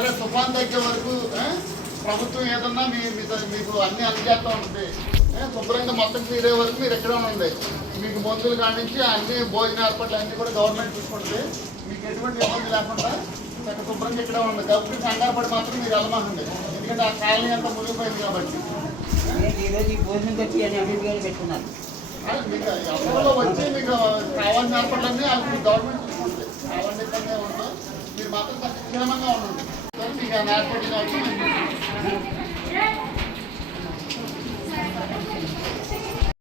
సరే తుఫాన్ తగ్గే వరకు ప్రభుత్వం ఏదన్నా మీకు అన్ని అందజేస్తూ ఉంటుంది. శుభ్రంగా మొత్తం తీరే వరకు మీరు ఎక్కడ ఉండండి. మీకు మందులు కానించి అన్ని భోజన ఏర్పాట్లు అన్నీ కూడా గవర్నమెంట్ చూసుకుంటుంది. మీకు ఎటువంటి ఇబ్బంది లేకుండా చక్కగా శుభ్రంగా ఇక్కడ ఉంది. కాబట్టి కంగారు పడి మాత్రం మీరు వెళ్ళమాకండి. ఎందుకంటే ఆ కాలనీ అంతా మునిగిపోయింది కాబట్టి. మీకు ఎవరిలో వచ్చి మీకు కావాల్సిన ఏర్పాట్లన్నీ వాళ్ళకి గవర్నమెంట్ చూసుకుంటుంది. కావాలని ఇబ్బంది ఉండదు. మీరు మాత్రం క్షేమంగా ఉండండి. మీకు ఆ ఏర్పాట్లు కావచ్చు.